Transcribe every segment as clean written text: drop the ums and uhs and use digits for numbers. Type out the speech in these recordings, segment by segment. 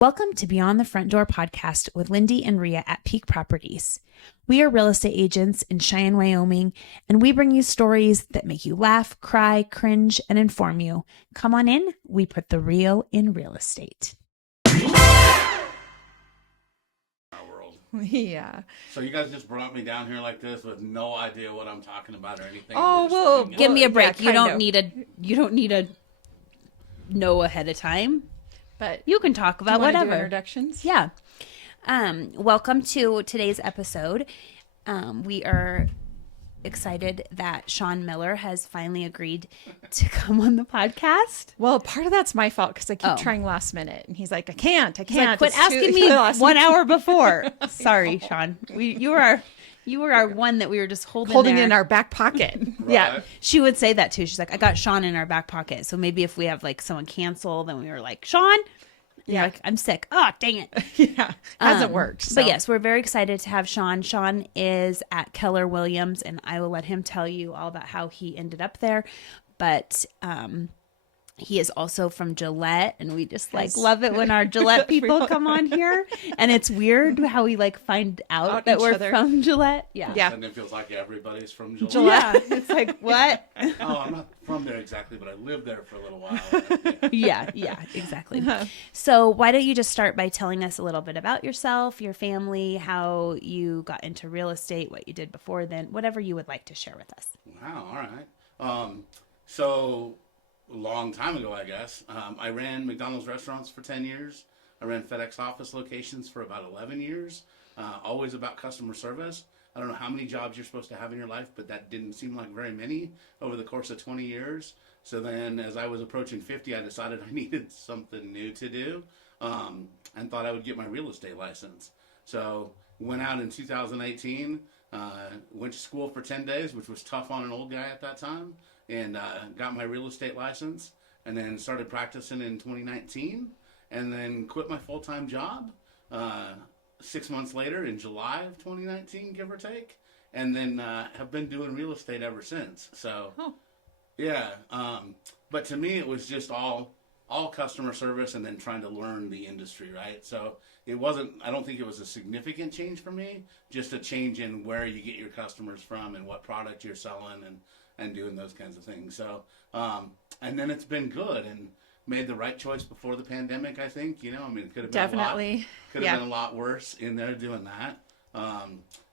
Welcome to Beyond the Front Door podcast with Lindee and Rhea at Peak Properties. We are real estate agents in Cheyenne, Wyoming, and we bring you stories that make you laugh, cry, cringe, and inform you. Come on in. We put the real in real estate. Yeah. So you guys just brought me down here like this with no idea what I'm talking about or anything. Oh, well, Give me a break. Yeah, you don't need to know ahead of time. But You can talk about do you wanna do whatever. introductions. Yeah. Welcome to today's episode. We are excited that Shawn Miller has finally agreed to come on the podcast. Well, part of that's my fault because I keep Oh. trying last minute, and he's like, "I can't. He's like, quit It's asking too- me last 1 minute." hour before. Sorry, Shawn. You were our one that we were just holding there. in our back pocket. Yeah. Right. She would say that too. She's like, I got Shawn in our back pocket. So maybe if we have like someone cancel, then we were like, Shawn. And you're like, I'm sick. Oh, dang it. Yeah. Hasn't worked. So. But yes, we're very excited to have Shawn. Shawn is at Keller Williams, and I will let him tell you all about how he ended up there. But he is also from Gillette, and we just like love it when our Gillette people come on here. And it's weird how we like find out that each we're other. from Gillette. Yeah. Yeah. And it feels like everybody's from Gillette. Yeah. It's like, what? Oh, I'm not from there exactly, but I lived there for a little while. Yeah, exactly. So why don't you just start by telling us a little bit about yourself, your family, how you got into real estate, what you did before then, whatever you would like to share with us. Wow, all right. So a long time ago, I guess, I ran McDonald's restaurants for 10 years. I ran FedEx office locations for about 11 years, always about customer service. I don't know how many jobs you're supposed to have in your life, but that didn't seem like very many over the course of 20 years. So then as I was approaching 50, I decided I needed something new to do, and thought I would get my real estate license. So went out in 2018, went to school for 10 days, which was tough on an old guy at that time, and got my real estate license, and then started practicing in 2019, and then quit my full-time job 6 months later in July of 2019, give or take, and then have been doing real estate ever since. So, yeah. But to me, it was just all customer service and then trying to learn the industry, right? So it wasn't, I don't think it was a significant change for me, just a change in where you get your customers from and what product you're selling and doing those kinds of things. So, and then it's been good and made the right choice before the pandemic, I think. You know, I mean, it could have been been a lot worse in there doing that.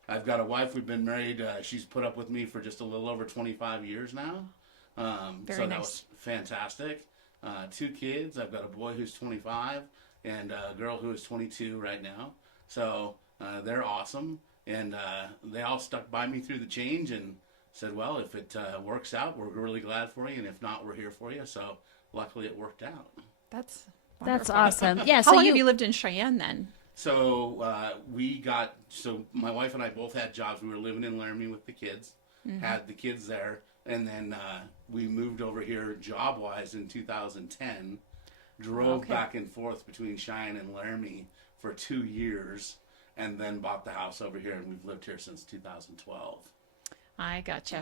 I've got a wife. We've been married. She's put up with me for just a little over 25 years now. Very nice. That was fantastic. 2 kids. I've got a boy who's 25 and a girl who is 22 right now. So they're awesome. And they all stuck by me through the change and said, well, if it works out, we're really glad for you. And if not, we're here for you. So luckily it worked out. That's That's wonderful. awesome. Yeah. How So long have you lived in Cheyenne then? So my wife and I both had jobs. We were living in Laramie with the kids, had the kids there. And then we moved over here job-wise in 2010, drove back and forth between Cheyenne and Laramie for 2 years, and then bought the house over here, and we've lived here since 2012. I gotcha.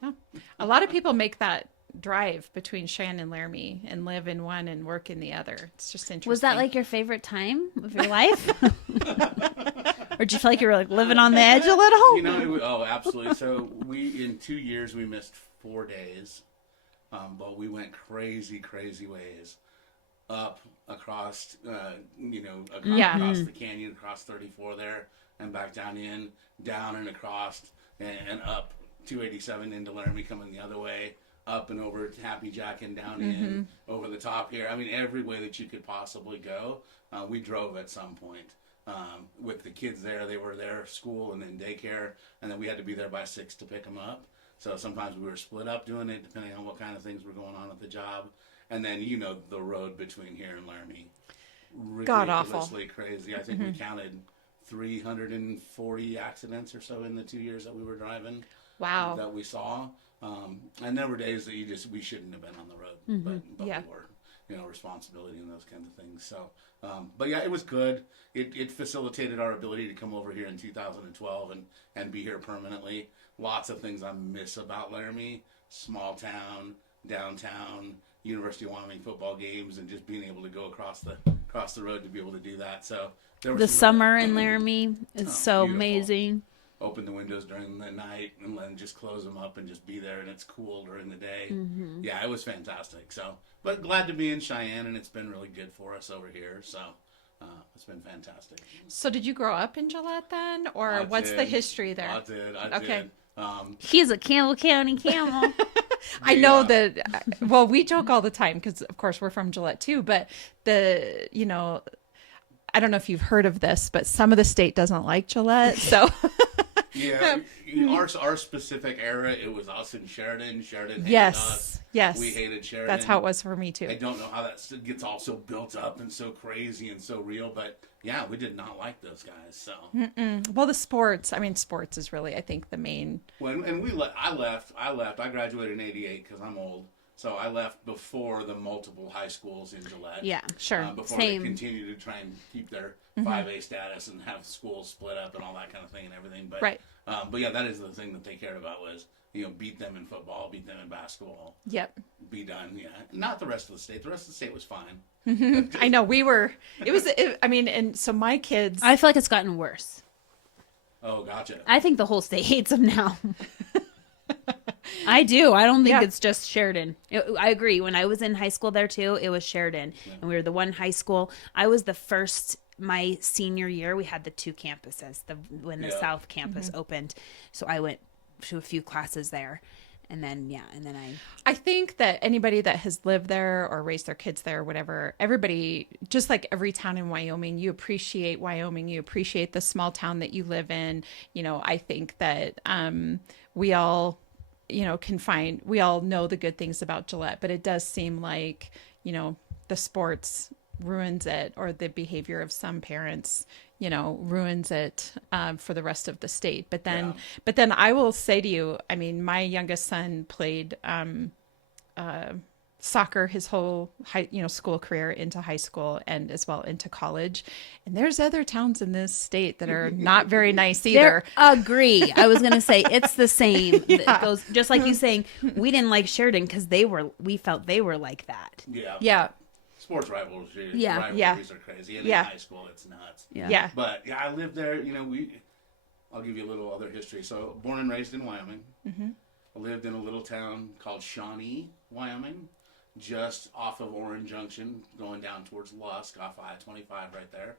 Yeah. A lot of people make that drive between Cheyenne and Laramie and live in one and work in the other. It's just interesting. was that like your favorite time of your life? Or did you feel like you were like living on the edge a little? You know, absolutely. So in 2 years, we missed 4 days, but we went crazy ways up across, across the canyon, across 34 there, and back down and across, and up 287 into Laramie coming the other way, up and over to Happy Jack and down in, over the top here. I mean, every way that you could possibly go, we drove at some point. With the kids there, they were there, school and then daycare, and then we had to be there by 6 to pick them up. So sometimes we were split up doing it, depending on what kind of things were going on at the job. And then, the road between here and Laramie, ridiculously crazy. I think we counted 340 accidents or so in the 2 years that we were driving. Wow. That we saw. And there were days that we shouldn't have been on the road, but we were. Responsibility and those kinds of things. So, but yeah, it was good. It facilitated our ability to come over here in 2012 and be here permanently. Lots of things I miss about Laramie. Small town, downtown, University of Wyoming football games, and just being able to go across the across the road to be able to do that. So there was The some summer in Laramie is so beautiful. amazing. Open the windows during the night and then just close them up and just be there, and it's cool during the day. Yeah, it was fantastic. So, but glad to be in Cheyenne, and it's been really good for us over here. So it's been fantastic. So did you grow up in Gillette then, or I what's the did. history there? I did. Okay. He's a Campbell County camel. I know that. Well, we joke all the time because, of course, we're from Gillette too. But I don't know if you've heard of this, but some of the state doesn't like Gillette. So Yeah, our specific era, it was us and Sheridan. Sheridan hated yes, us. yes, We hated Sheridan. that's how it was for me too. I don't know how that gets all so built up and so crazy and so real, but yeah, we did not like those guys. So Well, the sports. I mean, sports is really, I think, the main. I left. I graduated in '88 because I'm old. So I left before the multiple high schools in Gillette. Yeah, Sure. Before Same. they continued to try and keep their 5A status and have schools split up and all that kind of thing and everything. But, Right. But yeah, that is the thing that they cared about was, beat them in football, beat them in basketball, Yep. be done. Yeah. Not the rest of the state. The rest of the state was fine. I know we were. I mean, and so my kids. I feel like it's gotten worse. Oh, gotcha. I think the whole state hates him now. I do. I don't think Yeah. it's just Sheridan. I agree. When I was in high school there too, it was Sheridan. And we were the one high school. I was the first, my senior year, we had the two campuses, when the Yeah. South campus opened. So I went to a few classes there. And then, I think that anybody that has lived there or raised their kids there or whatever, everybody, just like every town in Wyoming, you appreciate Wyoming, you appreciate the small town that you live in. I think that we all, we all know the good things about Gillette, but it does seem like, the sports ruins it, or the behavior of some parents, ruins it for the rest of the state. But then I will say to you, I mean, my youngest son played soccer his whole school career into high school and as well into college. And there's other towns in this state that are not very nice either. agree. I was going to say it's the same. Yeah. It goes, just like you saying, we didn't like Sheridan because we felt they were like that. Yeah. Yeah. Sports rivalries, Yeah. rivalries are crazy. And Yeah. in high school, it's nuts. Yeah. But yeah, I lived there. I'll give you a little other history. So, born and raised in Wyoming. I lived in a little town called Shawnee, Wyoming, just off of Orange Junction, going down towards Lusk, off I-25 right there.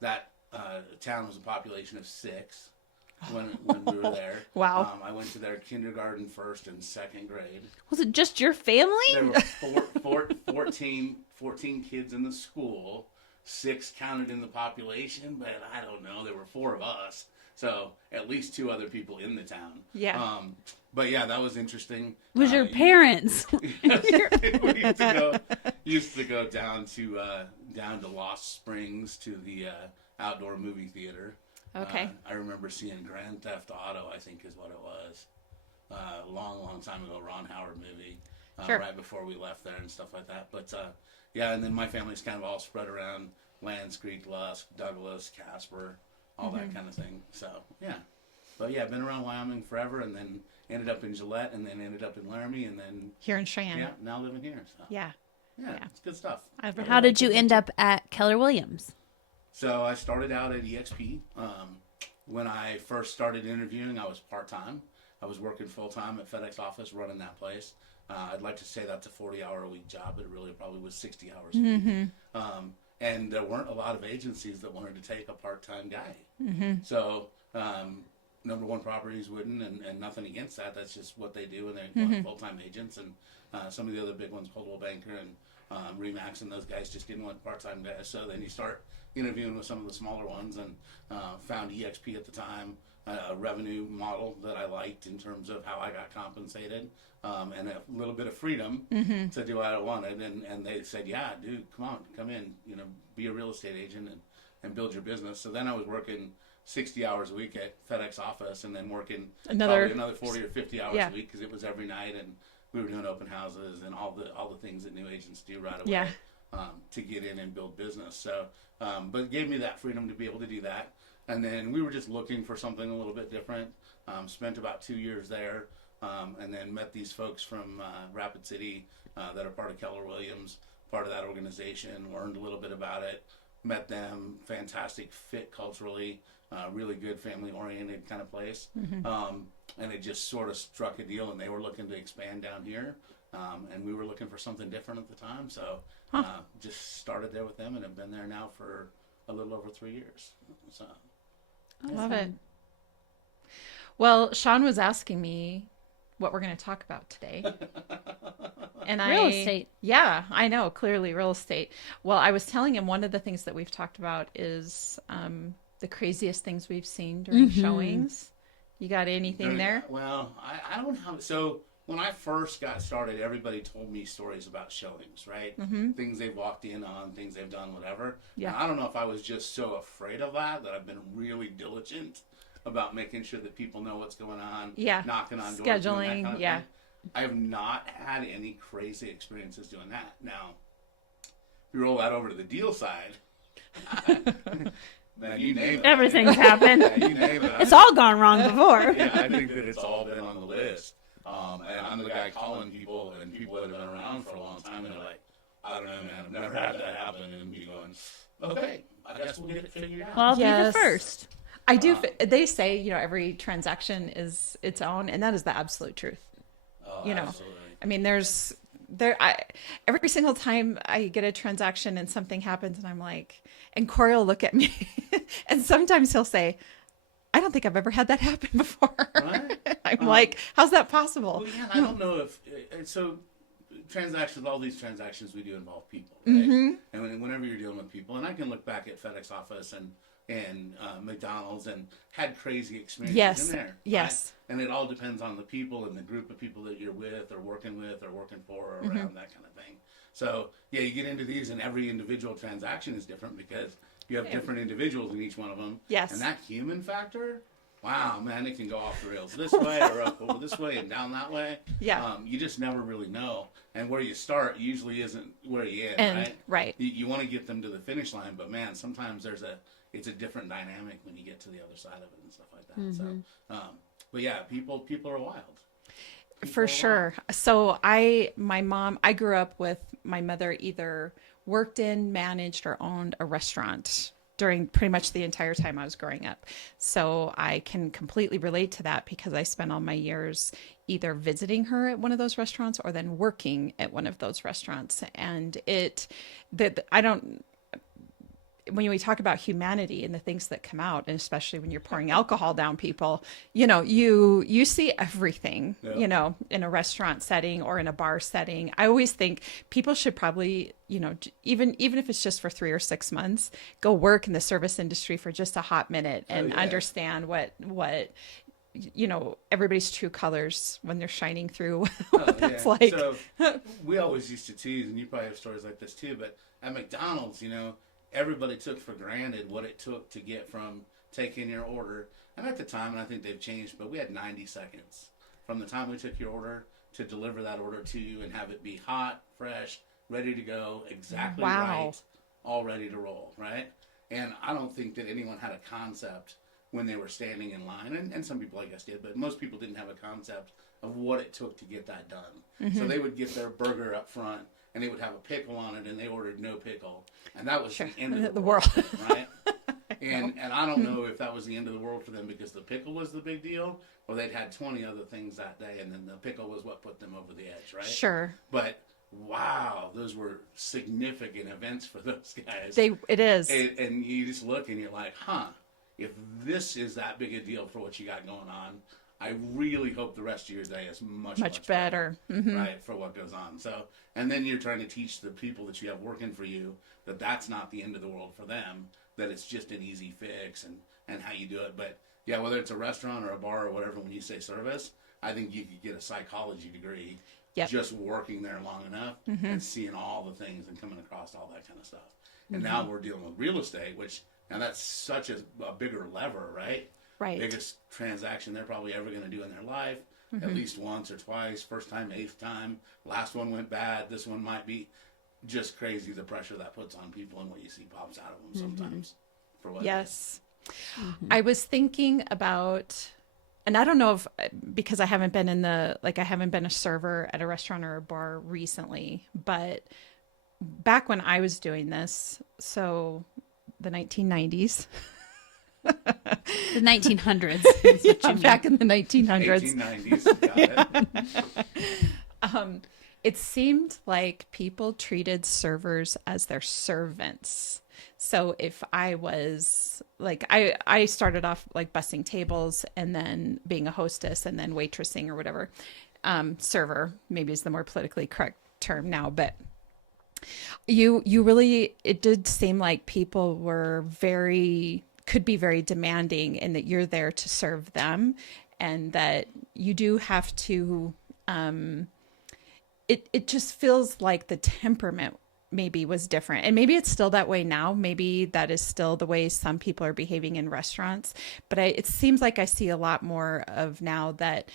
That town was a population of 6 when we were there. Wow. I went to their kindergarten, 1st, and 2nd grade. Was it just your family? There were 14 kids in the school. 6 counted in the population, but I don't know. There were 4 of us. So at least 2 other people in the town. Yeah. But yeah, that was interesting. Was your parents? We used to go down to Lost Springs to the outdoor movie theater. Okay. I remember seeing Grand Theft Auto, I think is what it was. A long time ago, Ron Howard movie. Sure. Right before we left there and stuff like that. But yeah, and then my family's kind of all spread around Lands Creek, Lusk, Douglas, Casper, all that kind of thing. So yeah. But yeah, I've been around Wyoming forever, and then ended up in Gillette, and then ended up in Laramie, and then Here in Cheyenne. yeah, now living here. So Yeah. yeah, it's good stuff. How did you end up at Keller Williams? So I started out at EXP. When I first started interviewing, I was part-time. I was working full-time at FedEx office, running that place. I'd like to say that's a 40-hour-a-week job, but it really probably was 60 hours a week. And there weren't a lot of agencies that wanted to take a part-time guy. So number one properties wouldn't, and nothing against that. That's just what they do, and they want full-time agents. And some of the other big ones, Coldwell Banker and Remax, and those guys just didn't want part-time guys. So then you start interviewing with some of the smaller ones, and found EXP at the time, a revenue model that I liked in terms of how I got compensated, and a little bit of freedom to do what I wanted. And they said, yeah, dude, come in, be a real estate agent and build your business. So then I was working 60 hours a week at FedEx office, and then working Another 40 or 50 hours Yeah. a week, because it was every night, and we were doing open houses and all the things that new agents do right away. Yeah. To get in and build business. So, but it gave me that freedom to be able to do that. And then we were just looking for something a little bit different. Spent about 2 years there, and then met these folks from Rapid City that are part of Keller Williams. part of that organization, learned a little bit about it, met them, fantastic fit culturally, really good family-oriented kind of place. And it just sort of struck a deal, and they were looking to expand down here. And we were looking for something different at the time. So just started there with them and have been there now for a little over 3 years. So I love it. Well, Shawn was asking me what we're going to talk about today. And Real estate. Yeah, I know, clearly real estate. Well, I was telling him one of the things that we've talked about is the craziest things we've seen during showings. You got anything there? Well, I don't have. So when I first got started, everybody told me stories about showings, right? Things they've walked in on, things they've done, whatever. Yeah. And I don't know if I was just so afraid of that I've been really diligent about making sure that people know what's going on. Yeah. Knocking on doors. Scheduling. Doing that kind of Yeah. thing. I have not had any crazy experiences doing that. Now, if you roll that over to the deal side, man, you name it. Everything's happened. Yeah, you name it. It's all gone wrong before. Yeah, I think that it's all been on the list. And I'm the guy calling people, and people that have been around for a long time, and they're like, I don't know, man, I've never had that happen. And me going, okay, I guess we'll get it figured out. Well, I'll be the Yes. first. I do. They say, every transaction is its own, and that is the absolute truth. Oh, absolutely. I mean, every single time I get a transaction and something happens and I'm like, and Corey will look at me and sometimes he'll say, I don't think I've ever had that happen before. Right? I'm like, how's that possible? Well, yeah, I don't know if, so all these transactions we do involve people, right? And whenever you're dealing with people, and I can look back at FedEx office and McDonald's and had crazy experiences in there. Yes. Right? And it all depends on the people and the group of people that you're with or working for or around, that kind of thing. So, yeah, you get into these and every individual transaction is different because you have different individuals in each one of them. Yes. And that human factor, wow, man, it can go off the rails this way or up over this way and down that way. Yeah. You just never really know. And where you start usually isn't where you end, And, right? right. You want to get them to the finish line, but man, sometimes it's a different dynamic when you get to the other side of it and stuff like that. So, but yeah, people are wild. For sure. So I grew up with my mother either worked in, managed, or owned a restaurant during pretty much the entire time I was growing up. So I can completely relate to that because I spent all my years either visiting her at one of those restaurants or then working at one of those restaurants. And when we talk about humanity and the things that come out, and especially when you're pouring alcohol down people, you see everything, in a restaurant setting or in a bar setting. I always think people should probably, even if it's just for 3 or 6 months, go work in the service industry for just a hot minute and understand what everybody's true colors when they're shining through. What that's like. So we always used to tease, and you probably have stories like this too, but at McDonald's, everybody took for granted what it took to get from taking your order. And at the time, and I think they've changed, but we had 90 seconds from the time we took your order to deliver that order to you and have it be hot, fresh, ready to go, exactly right, all ready to roll, right? And I don't think that anyone had a concept when they were standing in line, and some people I guess did, but most people didn't have a concept of what it took to get that done. So they would get their burger up front, and they would have a pickle on it, and they ordered no pickle. And that was the end of the world, right? And I don't know if that was the end of the world for them because the pickle was the big deal, or they'd had 20 other things that day, and then the pickle was what put them over the edge, right? Sure. But wow, those were significant events for those guys. It is. And you just look and you're like, if this is that big a deal for what you got going on, I really hope the rest of your day is much better. Right, for what goes on. So, and then you're trying to teach the people that you have working for you that that's not the end of the world for them, that it's just an easy fix and how you do it. But yeah, whether it's a restaurant or a bar or whatever, when you say service, I think you could get a psychology degree just working there long enough and seeing all the things and coming across all that kind of stuff. And now we're dealing with real estate, which now that's such a bigger lever, right? Right. Biggest transaction they're probably ever going to do in their life, at least once or twice. First time, 8th time. Last one went bad. This one might be just crazy, the pressure that puts on people and what you see pops out of them sometimes. For what Yes. I was thinking about, and I don't know if, because I haven't been I haven't been a server at a restaurant or a bar recently, but back when I was doing this, so the 1990s. The 1900s. Is what you mean. Back in the 1900s. 1890s. Got it. It seemed like people treated servers as their servants. So if I was like, I started off like bussing tables and then being a hostess and then waitressing or whatever. Server maybe is the more politically correct term now, but you really, it did seem like people were could be very demanding, and that you're there to serve them, and that you do have to, it just feels like the temperament maybe was different, and maybe it's still that way now. Maybe that is still the way some people are behaving in restaurants, but it seems like I see a lot more of now that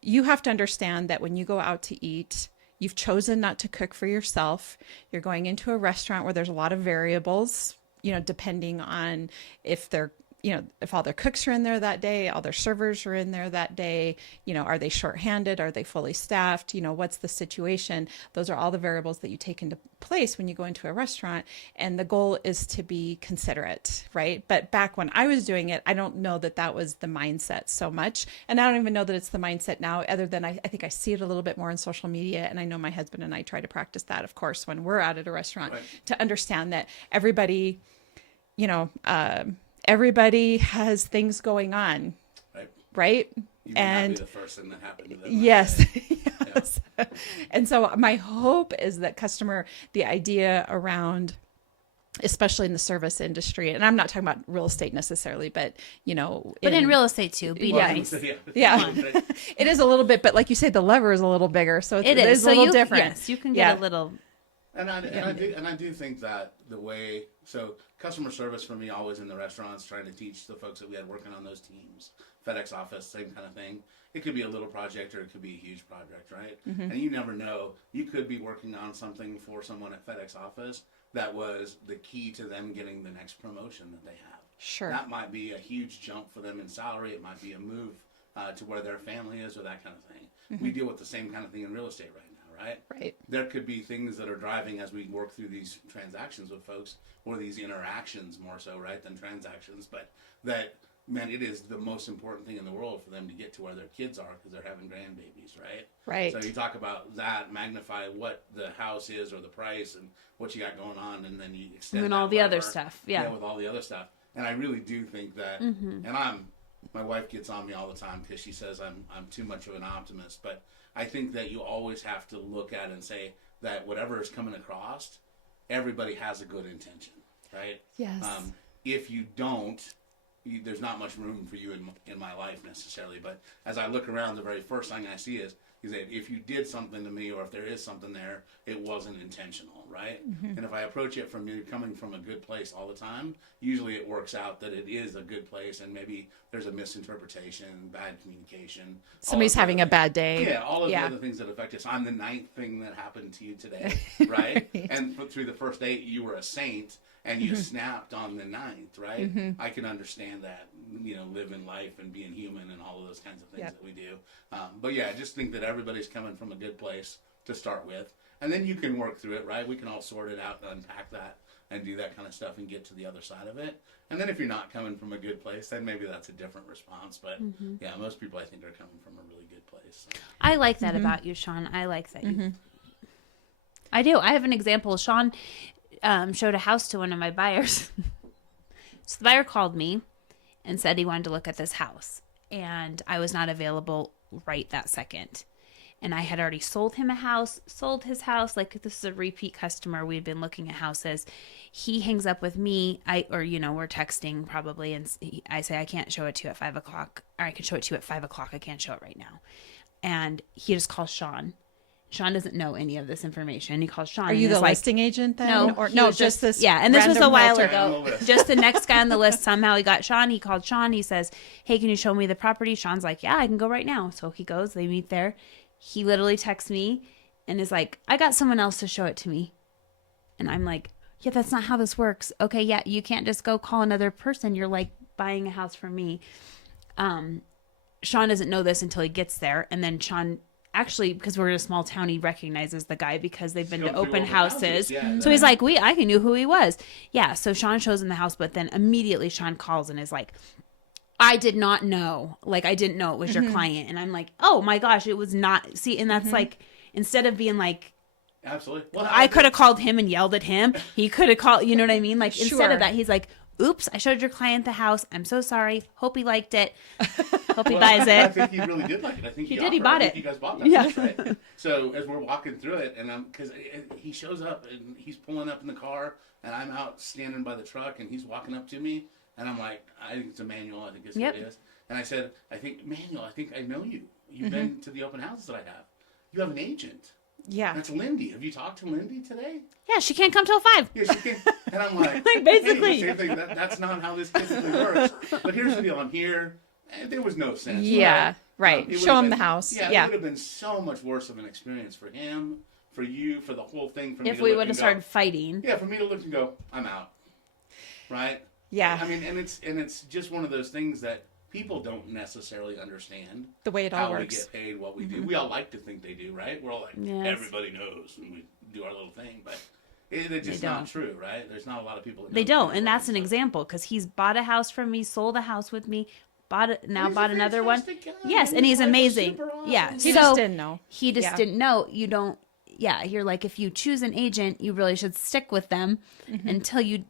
you have to understand that when you go out to eat, you've chosen not to cook for yourself. You're going into a restaurant where there's a lot of variables, depending on if if all their cooks are in there that day, all their servers are in there that day, are they shorthanded? Are they fully staffed? What's the situation? Those are all the variables that you take into place when you go into a restaurant. And the goal is to be considerate, right? But back when I was doing it, I don't know that was the mindset so much. And I don't even know that it's the mindset now, other than I think I see it a little bit more on social media. And I know my husband and I try to practice that, of course, when we're out at a restaurant, right, to understand that everybody, everybody has things going on, right? You and be the first thing that happened to them. Yes, yes. Yeah. And so my hope is that the idea around, especially in the service industry, and I'm not talking about real estate necessarily, but but in real estate too, be nice. Yeah. It is a little bit, but like you say, the lever is a little bigger, so it is a little different. Yes, you can get a little. And I do think that customer service for me, always in the restaurants, trying to teach the folks that we had working on those teams, FedEx office, same kind of thing. It could be a little project or it could be a huge project, right? Mm-hmm. And you never know. You could be working on something for someone at FedEx office that was the key to them getting the next promotion that they have. Sure. That might be a huge jump for them in salary. It might be a move to where their family is or that kind of thing. Mm-hmm. We deal with the same kind of thing in real estate right now, right? Right. There could be things that are driving as we work through these transactions with folks, or these interactions more so, right, than transactions. But that, man, it is the most important thing in the world for them to get to where their kids are because they're having grandbabies, right? Right. So you talk about that, magnify what the house is or the price and what you got going on, and then you extend and all the other stuff, yeah, with all the other stuff. And I really do think that, and my wife gets on me all the time because she says I'm too much of an optimist, but I think that you always have to look at and say that whatever is coming across, everybody has a good intention, right? Yes. If you don't, there's not much room for you in my life necessarily. But as I look around, the very first thing I see is that if you did something to me, or if there is something there, it wasn't intentional, right? Mm-hmm. And if I approach it from you coming from a good place all the time, usually it works out that it is a good place, and maybe there's a misinterpretation, bad communication. Somebody's having a bad day. Yeah, all of the other things that affect us. I'm the 9th thing that happened to you today, right? And through the first 8, you were a saint, and you snapped on the 9th, right? Mm-hmm. I can understand that, living life and being human and all of those kinds of things that we do. But yeah, I just think that everybody's coming from a good place to start with. And then you can work through it, right? We can all sort it out and unpack that and do that kind of stuff and get to the other side of it. And then if you're not coming from a good place, then maybe that's a different response. But yeah, most people I think are coming from a really good place. So. I like that about you, Shawn. I like that. I do. I have an example. Shawn showed a house to one of my buyers. So the buyer called me and said he wanted to look at this house, and I was not available right that second. And I had already sold him a house, sold his house. Like, this is a repeat customer. We'd been looking at houses. He hangs up with me. We're texting probably. And I say, I can't show it to you at 5 o'clock. Or I can show it to you at 5 o'clock. I can't show it right now. And he just calls Shawn. Shawn doesn't know any of this information. He calls Shawn. Are you the listing agent then? No, or no, just this. Yeah, and this was a while ago. Just the next guy on the list. Somehow he got Shawn. He called Shawn. He says, "Hey, can you show me the property?" Shawn's like, "Yeah, I can go right now." So he goes. They meet there. He literally texts me and is like, "I got someone else to show it to me," and I'm like, "Yeah, that's not how this works." Okay, yeah, you can't just go call another person. You're like buying a house from me. Shawn doesn't know this until he gets there, and then Shawn actually, because we're in a small town, he recognizes the guy because they've been to Go through open houses. Yeah, So he's like, I knew who he was. Yeah. So Shawn shows him the house, but then immediately Shawn calls and is like, I did not know. Like, I didn't know it was your client. And I'm like, oh my gosh, it was not. See, and that's like, instead of being like, absolutely. Well, I could have called him and yelled at him. He could have called, you know what I mean? Like, instead Sure. of that, he's like, oops, I showed your client the house. I'm so sorry. Hope he liked it. Hope he buys I it. think he really did like it. I think He he did. He offered. bought I think it. You guys bought that Yeah. house, right? So as we're walking through it, and because he shows up and he's pulling up in the car, and I'm out standing by the truck, and he's walking up to me, and I'm like, I think it's Emmanuel. I think it's Yep. who it is. And I said, Emmanuel, I think I know you. You've been to the open houses that I have. You have an agent. Yeah. That's Lindee. Have you talked to Lindee today? Yeah, she can't come till 5. Yeah, she can. And I'm like, Like, basically. hey, same thing. That's not how this typically works. But here's the deal. I'm here. And there was no sense. Yeah, right. It Show would've him the been- house. Yeah, Yeah. it would have been so much worse of an experience for him, for you, for the whole thing. For me If to we look would have and go- started fighting. Yeah, for me to look and go, I'm out. Right? Yeah. I mean, and it's just one of those things that people don't necessarily understand The way it all how works. we get paid, what we do. We all like to think they do, right? We're all like, Yes. everybody knows, and we do our little thing, but it's just They not don't. true, right? There's not a lot of people that They know don't. that And that's an so- example because he's bought a house from me, sold a house with me, bought a another one. fantastic guy. Yes, and His he's life is amazing. super awesome. Yeah. He So just didn't know. he just Yeah. didn't know. You don't. Yeah, you're like, if you choose an agent, you really should stick with them until you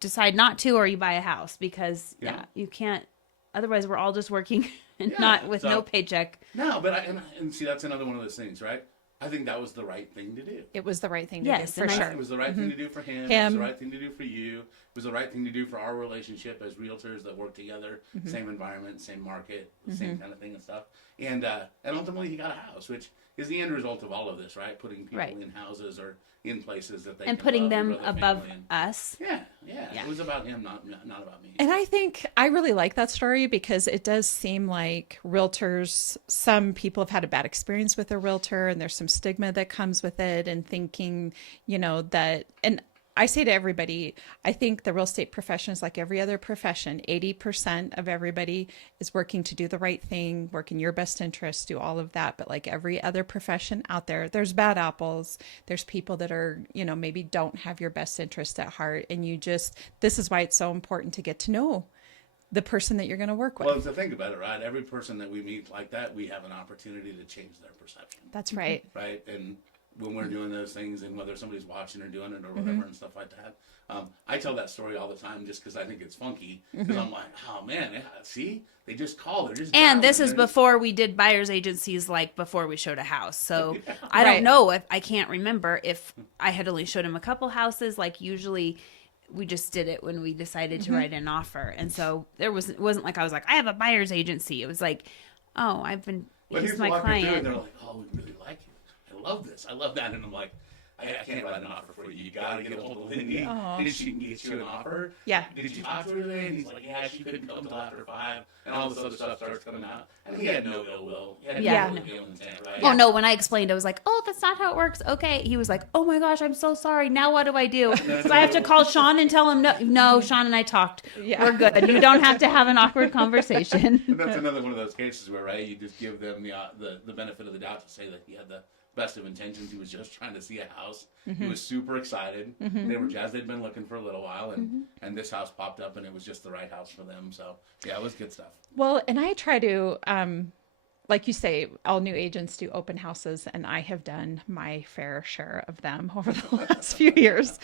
decide not to, or you buy a house because Yeah. you can't. Otherwise, we're all just working and Yeah, not with so- no paycheck. No, but and see, that's another one of those things, right? I think that was the right thing to do. It was the right thing to Yes, do, for and I- sure. It was the right thing to do for him. It was Him. the right thing to do for you. It was the right thing to do for our relationship as realtors that work together, same environment, same market, same kind of thing and stuff. And ultimately, he got a house, which is the end result of all of this, right? Putting people Right. in houses or in places that they And can putting love them and grow their above family and- us. Yeah. Yeah. It was about him, not about me. And I think I really like that story because it does seem like realtors, some people have had a bad experience with a realtor and there's some stigma that comes with it and thinking, that, and I say to everybody, I think the real estate profession is like every other profession. 80% of everybody is working to do the right thing, work in your best interest, do all of that. But like every other profession out there, there's bad apples. There's people that are, maybe don't have your best interest at heart. And this is why it's so important to get to know the person that you're going to work with. Well, to think about it, right? Every person that we meet like that, we have an opportunity to change their perception. That's right. Right? And when we're doing those things, and whether somebody's watching or doing it or whatever and stuff like that, I tell that story all the time just because I think it's funky. Because I'm like, oh man, yeah, see, they just call. They're just And this dialing. is They're before we did buyer's agencies, like before we showed a house. So I Right. don't know if I can't remember if I had only showed him a couple houses. Like usually we just did it when we decided to write an offer. And so it wasn't like I was like, I have a buyer's agency. It was like, oh, But he's he's my walking through client. and they're like, oh, we really like you. I love this. I love that. And I'm like, I can't write an offer for you. You got to get a hold of Lindee. Did she get you an offer? Yeah. Did you talk to her today? And he's like, yeah, she couldn't come until after 5. And all this other stuff starts coming out. And he had no ill will. He had Yeah. no ill intent, right? Oh no, when I explained, I was like, oh, that's not how it works. Okay. He was like, oh my gosh, I'm so sorry. Now what do I do? So I have to call Shawn and tell him, no, Shawn and I talked. Yeah. We're good. You don't have to have an awkward conversation. And that's another one of those cases where, right, you just give them the benefit of the doubt to say that he had the best of intentions. He was just trying to see a house. He was super excited. They were jazzed. They'd been looking for a little while, and this house popped up, and it was just the right house for them. So yeah, it was good stuff. Well, and I try to, like you say, all new agents do open houses, and I have done my fair share of them over the last few years.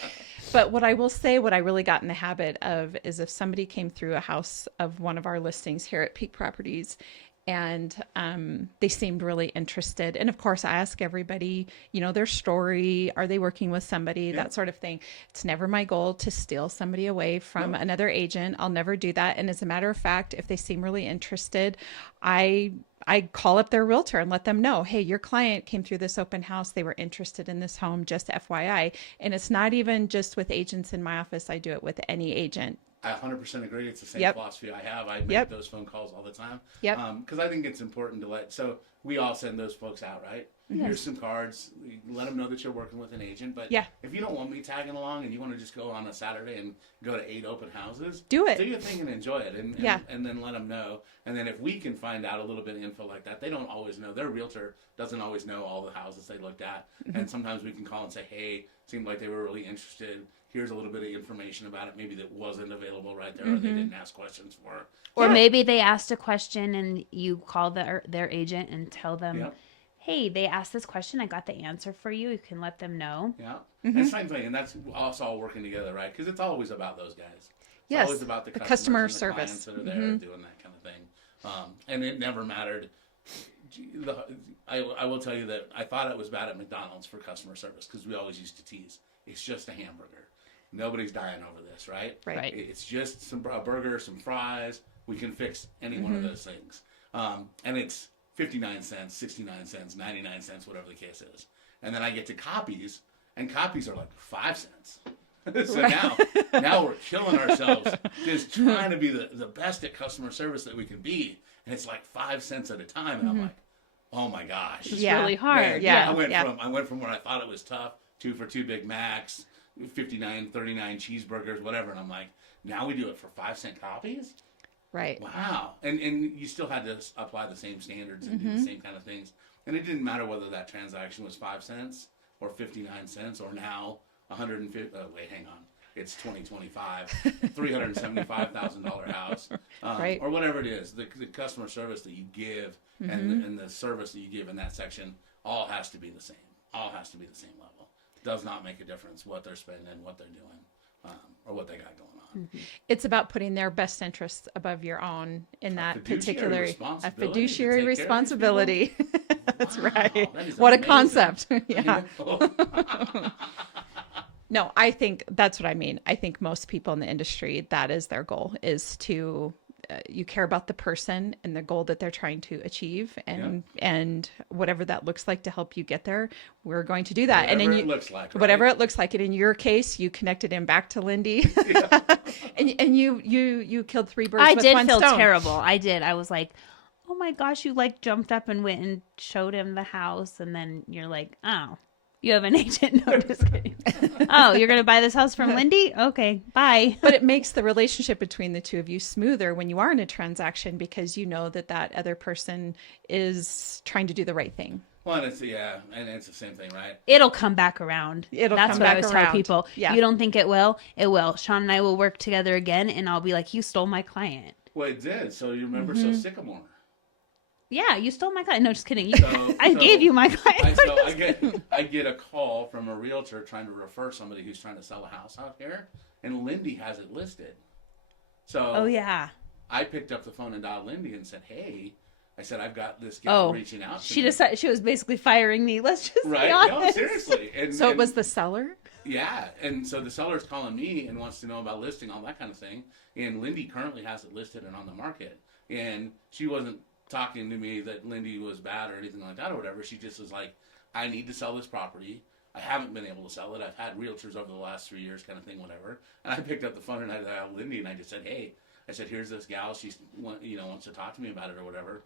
But what I will say, what I really got in the habit of is if somebody came through a house of one of our listings here at Peak Properties and they seemed really interested. And of course, I ask everybody, their story. Are they working with somebody? That sort of thing. It's never my goal to steal somebody away from another agent. I'll never do that. And as a matter of fact, if they seem really interested, I call up their realtor and let them know, hey, your client came through this open house. They were interested in this home, just FYI. And it's not even just with agents in my office. I do it with any agent. I 100% agree. It's the same philosophy I have. I make those phone calls all the time. Yep. Because I think it's important to so we all send those folks out, right? Here's some cards. Let them know that you're working with an agent. But if you don't want me tagging along and you want to just go on a Saturday and go to 8 open houses, do your thing and enjoy it. And then let them know. And then if we can find out a little bit of info like that, they don't always know. Their realtor doesn't always know all the houses they looked at. And sometimes we can call and say, hey, seemed like they were really interested. Here's a little bit of information about it, maybe that wasn't available right there, or they didn't ask questions for. Or maybe they asked a question and you call their agent and tell them, hey, they asked this question. I got the answer for you. You can let them know. Yeah. And same thing. And that's us all working together, right? Because it's always about those guys. It's always about the customer and the service clients that are there doing that kind of thing. And it never mattered. I will tell you that I thought it was bad at McDonald's for customer service because we always used to tease. It's just a hamburger. Nobody's dying over this, right? Right. It's just a burger, some fries. We can fix any one of those things. And it's 59 cents, 69 cents, 99 cents, whatever the case is. And then I get to copies, and copies are like 5 cents. So now we're killing ourselves just trying to be the best at customer service that we can be. And it's like 5 cents at a time. And I'm like, oh my gosh. It's really hard. Yeah. I went from where I thought it was tough, 2 for 2 Big Macs, 59, 39 cheeseburgers, whatever. And I'm like, now we do it for 5-cent copies? Right. Wow. And you still had to apply the same standards and do the same kind of things. And it didn't matter whether that transaction was 5 cents or 59 cents or now 150. Wait, hang on. It's 2025, $375,000 house, or whatever it is. The customer service that you give and the service that you give in that section all has to be the same. All has to be the same level. Does not make a difference what they're spending, what they're doing, or what they got going on. It's about putting their best interests above your own in that particular fiduciary responsibility. That's right. That what amazing. A concept. Yeah. No, I think that's what I mean. I think most people in the industry, that is their goal, is to you care about the person and the goal that they're trying to achieve, and whatever that looks like to help you get there, we're going to do that. Whatever it looks like, right? Whatever it looks like. And in your case, you connected him back to Lindee, and you killed 3 birds with one stone. I did feel terrible. I did. I was like, oh my gosh, you like jumped up and went and showed him the house, and then you're like, oh. You have an agent? No, just kidding. Oh, you're going to buy this house from Lindee? Okay, bye. But it makes the relationship between the two of you smoother when you are in a transaction because you know that other person is trying to do the right thing. Well, and it's the same thing, right? It'll come back around. That's what I always tell people. Yeah. You don't think it will? It will. Shawn and I will work together again, and I'll be like, you stole my client. Well, it did. So you remember Sycamore. Yeah, you stole my client. No, just kidding. I gave you my client. I get a call from a realtor trying to refer somebody who's trying to sell a house out here, and Lindee has it listed. So I picked up the phone and dialed Lindee and said, "Hey," I said, "I've got this gal reaching out." She decided she was basically firing me. Let's just be honest. No, seriously. So it was the seller. Yeah, and so the seller's calling me and wants to know about listing, all that kind of thing. And Lindee currently has it listed and on the market, and she wasn't talking to me that Lindee was bad or anything like that or whatever. She just was like, I need to sell this property. I haven't been able to sell it. I've had realtors over the last 3 years kind of thing, whatever. And I picked up the phone and I dialed Lindee and I just said, hey, I said, here's this gal. She's, wants to talk to me about it or whatever.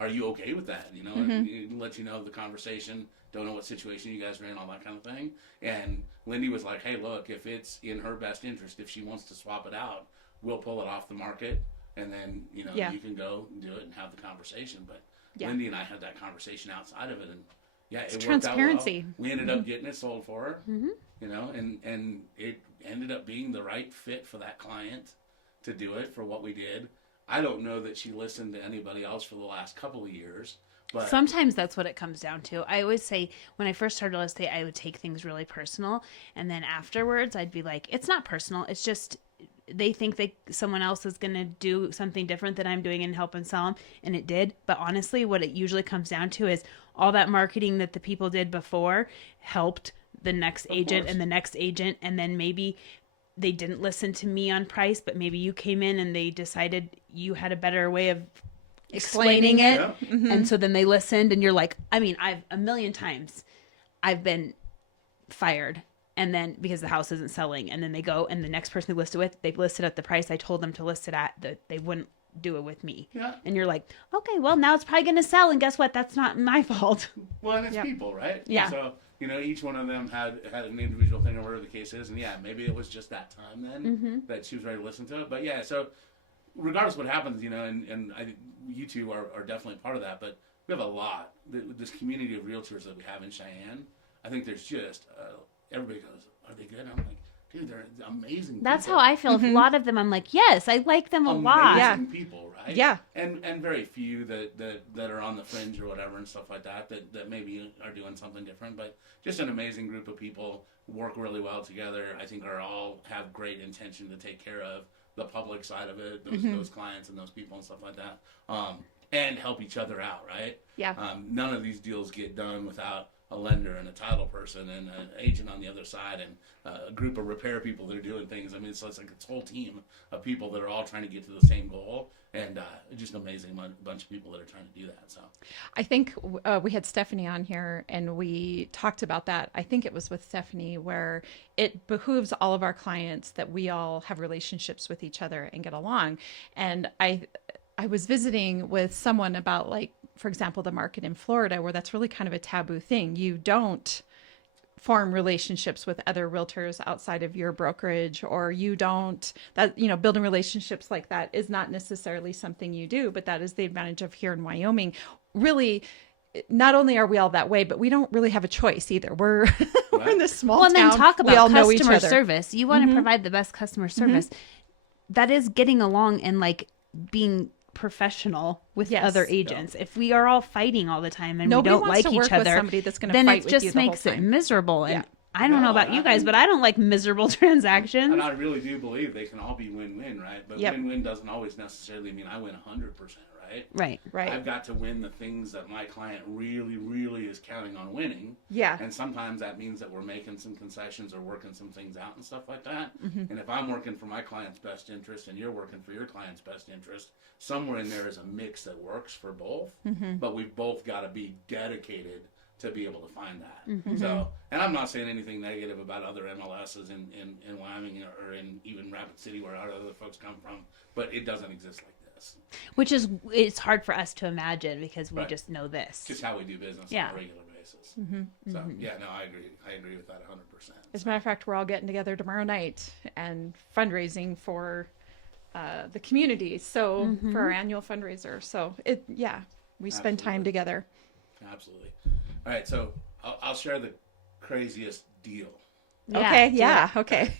Are you okay with that? And let you know the conversation. Don't know what situation you guys are in, all that kind of thing. And Lindee was like, hey, look, if it's in her best interest, if she wants to swap it out, we'll pull it off the market. And then, you can go and do it and have the conversation. But Lindee and I had that conversation outside of it. And, it worked out well. We ended up getting it sold for her, and it ended up being the right fit for that client to do it for what we did. I don't know that she listened to anybody else for the last couple of years. But sometimes that's what it comes down to. I always say when I first started real estate, I would take things really personal. And then afterwards, I'd be like, it's not personal. It's just they think that someone else is going to do something different than I'm doing and help and sell them. And it did. But honestly, what it usually comes down to is all that marketing that the people did before helped the next agent and the next agent. And then maybe they didn't listen to me on price, but maybe you came in and they decided you had a better way of explaining it. Yeah. And so then they listened and you're like, I've a million times I've been fired. And then because the house isn't selling, and then they go and the next person they listed with, they've listed at the price I told them to list it at, that they wouldn't do it with me. Yeah. And you're like, okay, well, now it's probably going to sell. And guess what? That's not my fault. Well, and it's people, right? Yeah. So, each one of them had an individual thing or whatever the case is. And maybe it was just that time then that she was ready to listen to it. But so regardless of what happens, and you two are definitely part of that. But we have a lot, this community of realtors that we have in Cheyenne. I think there's just, everybody goes, are they good? I'm like, dude, they're amazing That's people. how I feel. A lot of them, I'm like, yes, I like them a lot. Amazing people, right? Yeah. And very few that are on the fringe or whatever and stuff like that maybe are doing something different. But just an amazing group of people, work really well together. I think all have great intention to take care of the public side of it, those clients and those people and stuff like that, and help each other out, right? Yeah. None of these deals get done without a lender and a title person and an agent on the other side and a group of repair people that are doing things. I mean, it's like a whole team of people that are all trying to get to the same goal, and just an amazing bunch of people that are trying to do that. So I think we had Stephanie on here and we talked about that. I think it was with Stephanie, where it behooves all of our clients that we all have relationships with each other and get along. And I was visiting with someone about, like, for example, the market in Florida, where that's really kind of a taboo thing. You don't form relationships with other realtors outside of your brokerage, or you don't, building relationships like that is not necessarily something you do, but that is the advantage of here in Wyoming. Really, not only are we all that way, but we don't really have a choice either. We're in this small town. Well, and then talk we all about know each customer other. service. You want to provide the best customer service. That is getting along and like being professional with Yes. other agents. If we are all fighting all the time and Nobody we don't wants like to work each with other, somebody that's going to then fight it with just you the whole makes it time. miserable. And Yeah. I don't know about you guys, but I don't like miserable transactions. And I really do believe they can all be win-win, right? But Yep. win-win doesn't always necessarily mean I win 100%, right? Right. Right. I've got to win the things that my client really, really is counting on winning. Yeah. And sometimes that means that we're making some concessions or working some things out and stuff like that. And if I'm working for my client's best interest and you're working for your client's best interest, somewhere in there is a mix that works for both. But we've both got to be dedicated to be able to find that. So, and I'm not saying anything negative about other MLSs in Wyoming or in even Rapid City where our other folks come from, but it doesn't exist like this. Which is, it's hard for us to imagine because we Right. just know this. Just how we do business Yeah. on a regular basis. So, yeah, no, I agree. I agree with that 100%. As a matter of fact, we're all getting together tomorrow night and fundraising for the community. So for our annual fundraiser. So we spend time Absolutely. together. Absolutely. All right, so I'll share the craziest deal. Yeah, Okay. do Yeah. it. Okay.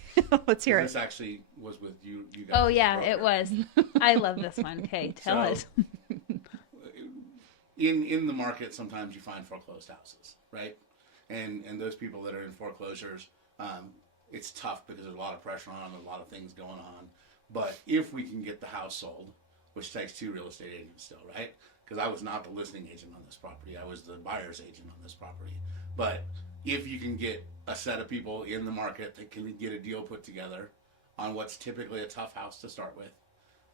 Let's hear This it. actually was with you guys. Oh, yeah, broker. it was. I love this one. Okay, tell So, us. In the market, sometimes you find foreclosed houses, right? And those people that are in foreclosures, it's tough because there's a lot of pressure on them, a lot of things going on. But if we can get the house sold, which takes 2 real estate agents still, right? Because I was not the listing agent on this property. I was the buyer's agent on this property. But if you can get a set of people in the market that can get a deal put together on what's typically a tough house to start with,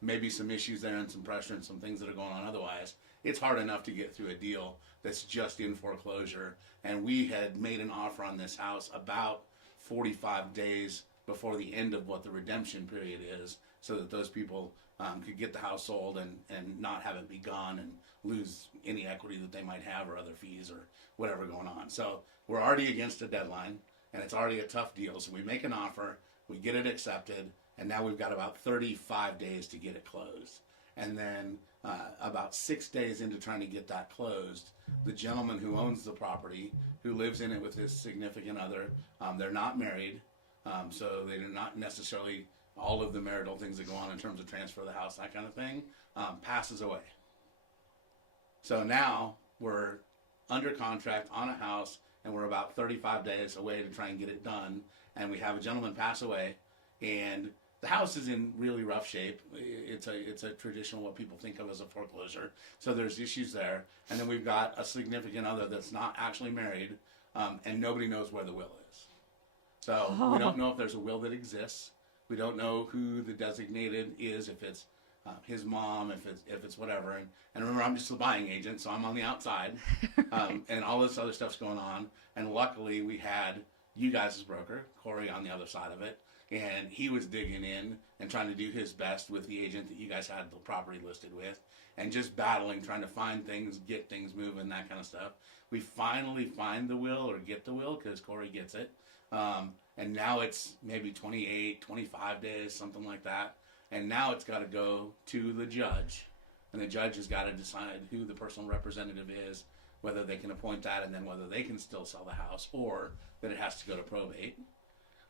maybe some issues there and some pressure and some things that are going on otherwise, it's hard enough to get through a deal that's just in foreclosure. And we had made an offer on this house about 45 days before the end of what the redemption period is, so that those people could get the house sold and not have it be gone and lose any equity that they might have or other fees or whatever going on. So we're already against a deadline, and it's already a tough deal. So we make an offer, we get it accepted, and now we've got about 35 days to get it closed. And then about 6 days into trying to get that closed, the gentleman who owns the property, who lives in it with his significant other, they're not married, so they're not necessarily all of the marital things that go on in terms of transfer of the house, that kind of thing, passes away. So now we're under contract on a house, and we're about 35 days away to try and get it done. And we have a gentleman pass away, and the house is in really rough shape. It's a traditional, what people think of as a foreclosure. So there's issues there. And then we've got a significant other that's not actually married, and nobody knows where the will is. So we don't know if there's a will that exists. We don't know who the designated is, if it's his mom, if it's whatever. And remember, I'm just the buying agent, so I'm on the outside, and all this other stuff's going on. And luckily, we had you guys as broker, Corey, on the other side of it, and he was digging in and trying to do his best with the agent that you guys had the property listed with, and just battling, trying to find things, get things moving, that kind of stuff. We finally find the will, or get the will, because Corey gets it. And now it's maybe 28, 25 days, something like that. And now it's got to go to the judge. And the judge has got to decide who the personal representative is, whether they can appoint that, and then whether they can still sell the house, or that it has to go to probate.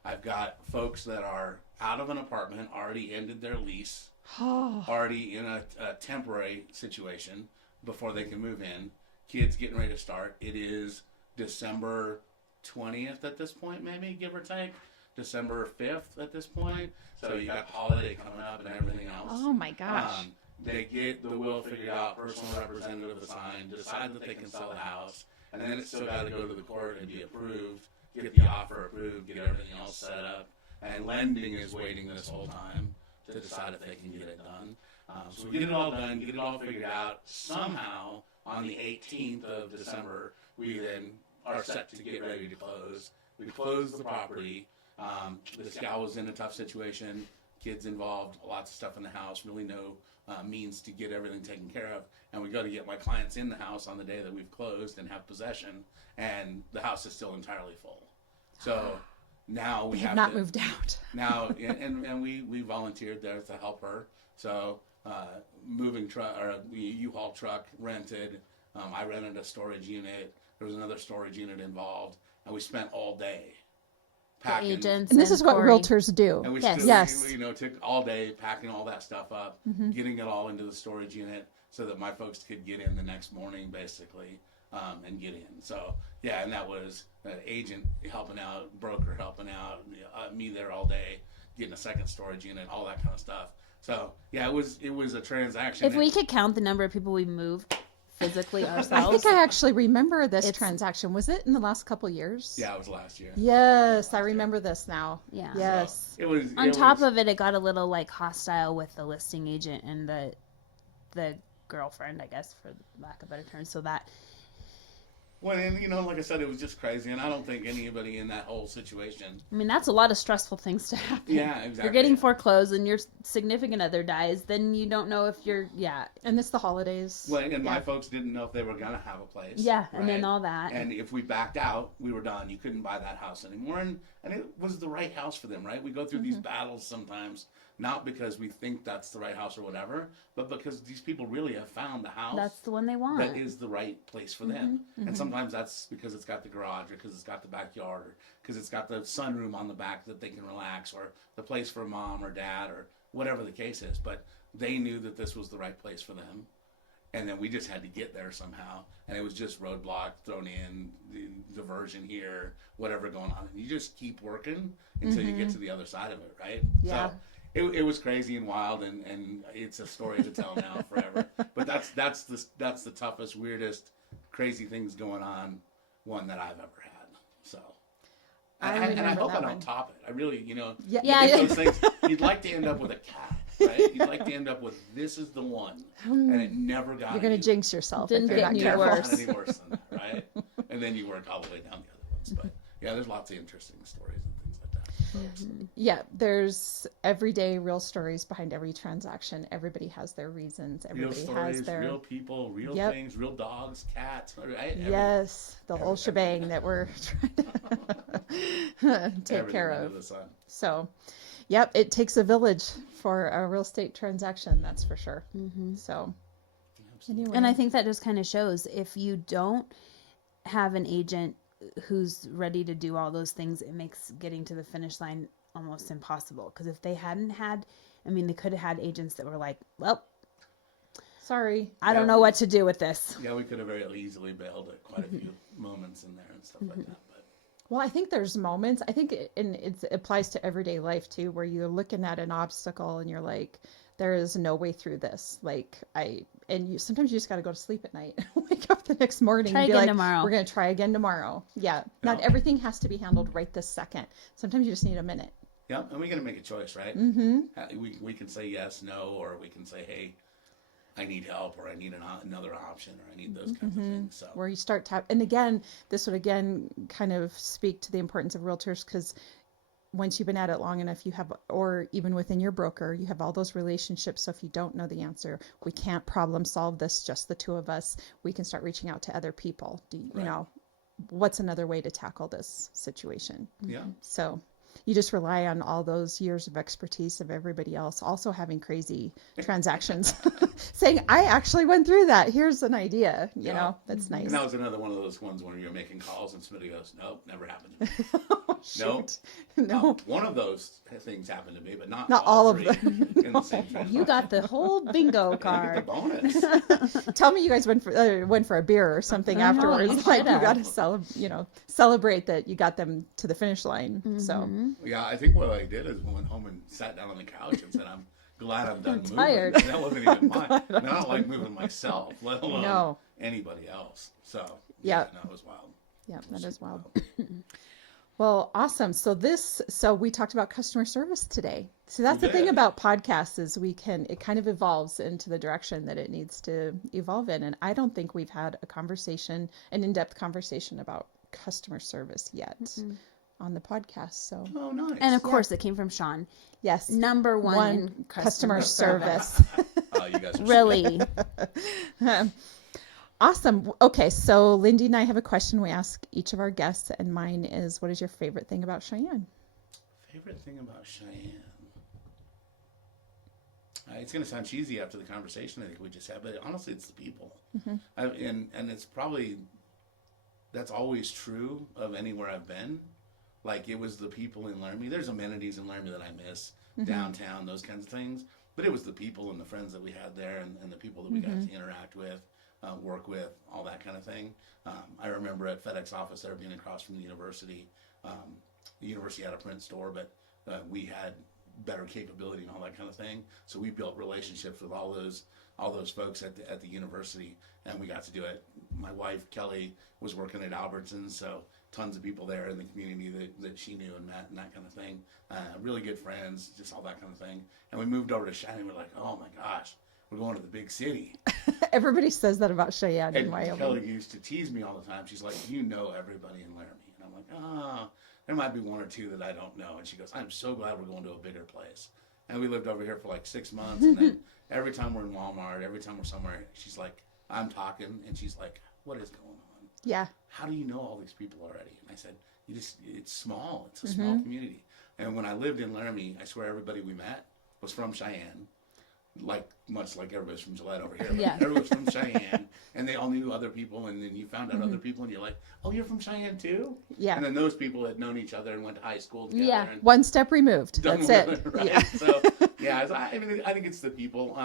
I've got folks that are out of an apartment, already ended their lease, already in a temporary situation before they can move in. Kids getting ready to start. It is December 20th at this point, maybe, give or take. December 5th at this point. So you got the holiday coming up and everything else. Oh my gosh. They get the will figured out, personal representative assigned, decide that they can sell the house, and then it's still got to go to the court and be approved, get the offer approved, get everything else set up. And lending is waiting this whole time to decide if they can get it done. So we get it all done, get it all figured out. Somehow, on the 18th of December, we then are set to get ready to close. We close the property. This gal was in a tough situation, kids involved, lots of stuff in the house, really no means to get everything taken care of. And we go to get my clients in the house on the day that we've closed and have possession, and the house is still entirely full. So now we have not moved out. Now, and we volunteered there to help her. So moving truck, or the U-Haul truck rented. I rented a storage unit. There was another storage unit involved, and we spent all day packing. The agents And this is what Corey. realtors do. And we Yes. still, Yes. took all day packing all that stuff up, getting it all into the storage unit so that my folks could get in the next morning, basically, and get in. So, yeah, and that was an agent helping out, broker helping out, me there all day, getting a second storage unit, all that kind of stuff. So, yeah, it was a transaction. If we could count the number of people we moved physically I ourselves. think I actually remember this transaction. Was it in the last couple years? Yeah, it was last year. Yes, I remember this now. Yeah. Yes. So, On top of it, it got a little like hostile with the listing agent and the girlfriend, I guess, for lack of a better term. So that. Well, and like I said, it was just crazy, and I don't think anybody in that whole situation. I mean, that's a lot of stressful things to happen. Yeah, exactly. You're getting foreclosed and your significant other dies, then you don't know if you're, And it's the holidays. Well, and my folks didn't know if they were going to have a place. Yeah, and then all that. And if we backed out, we were done. You couldn't buy that house anymore. And it was the right house for them, right? We go through these battles sometimes, not because we think that's the right house or whatever, but because these people really have found the house. That's the one they want. That is the right place for them. And sometimes that's because it's got the garage, or because it's got the backyard, or because it's got the sunroom on the back that they can relax, or the place for mom or dad, or whatever the case is. But they knew that this was the right place for them. And then we just had to get there somehow. And it was just roadblock thrown in, the diversion here, whatever going on. And you just keep working until you get to the other side of it, right? Yeah. So it was crazy and wild, and it's a story to tell now forever. But that's the toughest, weirdest, crazy things going on one that I've ever had. So, and I hope I don't top it. I really, those things, you'd like to end up with a cat, right? You'd like to end up with, this is the one, and it never got. You're going to jinx yourself. Didn't if you're get not any careful. worse. Not any worse than that, right? And then you work all the way down the other ones. But yeah, there's lots of interesting stories and things like that. Yeah, there's everyday real stories behind every transaction. Everybody has their reasons. Real Everybody stories, has their real people, real things, real dogs, cats, right? Yes, the whole shebang that we're trying to take care Everything of. under the sun. So, yep, it takes a village for a real estate transaction, that's for sure. So, anyway. And I think that just kind of shows if you don't have an agent who's ready to do all those things, it makes getting to the finish line almost impossible. Because if they hadn't had, they could have had agents that were like, well, sorry, I don't know what to do with this. Yeah, we could have very easily bailed at quite a few moments in there and stuff like that. But well, I think there's moments, and it applies to everyday life too, where you're looking at an obstacle and you're like, there is no way through this. Sometimes you just got to go to sleep at night, wake up the next morning and be like, tomorrow. We're going to try again tomorrow. Yeah. Not everything has to be handled right this second. Sometimes you just need a minute. yeah, and we got to make a choice, right? We can say yes, no, or we can say, hey, I need help, or I need another option, or I need those kinds of things. So Where you start and again, this would again kind of speak to the importance of realtors, because once you've been at it long enough, you have, or even within your broker, you have all those relationships. So if you don't know the answer, we can't problem solve this, just the two of us. We can start reaching out to other people. You know, what's another way to tackle this situation? Yeah. So you just rely on all those years of expertise of everybody else also having crazy transactions, saying, I actually went through that. Here's an idea. You know, that's nice. And that was another one of those ones where you're making calls and somebody goes, nope, never happened to me. Oh, Nope. No. One of those things happened to me, but not all of three them. in the same transaction. You got the whole bingo Look card. at the bonus. Tell me you guys went for a beer or something I know, afterwards. you Like should you have. got to celebrate that you got them to the finish line. So Yeah, I think what I did is went home and sat down on the couch and said, I'm glad I'm done moving. tired. And that wasn't even mine. And I don't like moving myself, let alone No. anybody else. So, Yeah. that was wild. yeah, that is wild. Well, awesome. So we talked about customer service today. So that's the thing about podcasts is it kind of evolves into the direction that it needs to evolve in. And I don't think we've had an in-depth conversation about customer service yet on the podcast. So, Oh, nice. And of course, it came from Shawn. yes, Number one in customer service. Oh, you guys are Really? Awesome. Okay, so Lindee and I have a question we ask each of our guests, and mine is, what is your favorite thing about Cheyenne? Favorite thing about Cheyenne? It's going to sound cheesy after the conversation I think we just had, but honestly, it's the people. And it's probably, that's always true of anywhere I've been. Like, it was the people in Laramie. There's amenities in Laramie that I miss, downtown, those kinds of things. But it was the people and the friends that we had there and the people that we got to interact with, work with, all that kind of thing. I remember at FedEx office there being across from the university. The university had a print store, but we had better capability and all that kind of thing. So we built relationships with all those folks at the university, and we got to do it. My wife Kelly was working at Albertsons, so tons of people there in the community that she knew and met and that kind of thing. Really good friends, just all that kind of thing. And we moved over to Cheyenne, and we're like, oh my gosh, we're going to the big city. Everybody says that about Cheyenne and And Wyoming. Kelly used to tease me all the time. She's like, you know everybody in Laramie. And I'm like, oh, there might be one or two that I don't know. And she goes, I'm so glad we're going to a bigger place. And we lived over here for like 6 months. And then every time we're in Walmart, every time we're somewhere, she's like, I'm talking. And she's like, what is going on? Yeah. How do you know all these people already? And I said, it's small. It's a small community. And when I lived in Laramie, I swear everybody we met was from Cheyenne. Much like everybody's from Gillette over here. Yeah. Everyone's from Cheyenne, and they all knew other people, and then you found out other people, and you're like, oh, you're from Cheyenne too? Yeah. And then those people had known each other and went to high school together. Yeah. And One step removed. done That's with it. right? Yeah. So, yeah, I mean, I think it's the people.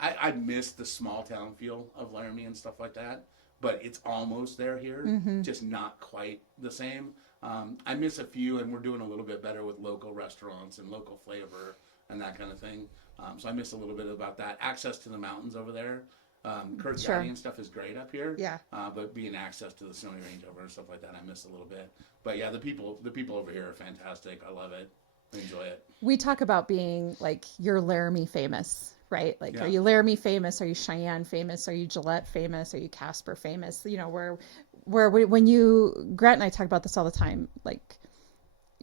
I miss the small town feel of Laramie and stuff like that, but it's almost there here, just not quite the same. I miss a few, and we're doing a little bit better with local restaurants and local flavor and that kind of thing. So I miss a little bit about that. Access to the mountains over there. Kurt's Sure. County and stuff is great up here. Yeah. But being access to the Snowy Range over and stuff like that, I miss a little bit. But yeah, the people over here are fantastic. I love it. I enjoy it. We talk about being like, you're Laramie famous, right? Like, Yeah. Are you Laramie famous? Are you Cheyenne famous? Are you Gillette famous? Are you Casper famous? You know, when Grant and I talk about this all the time, like,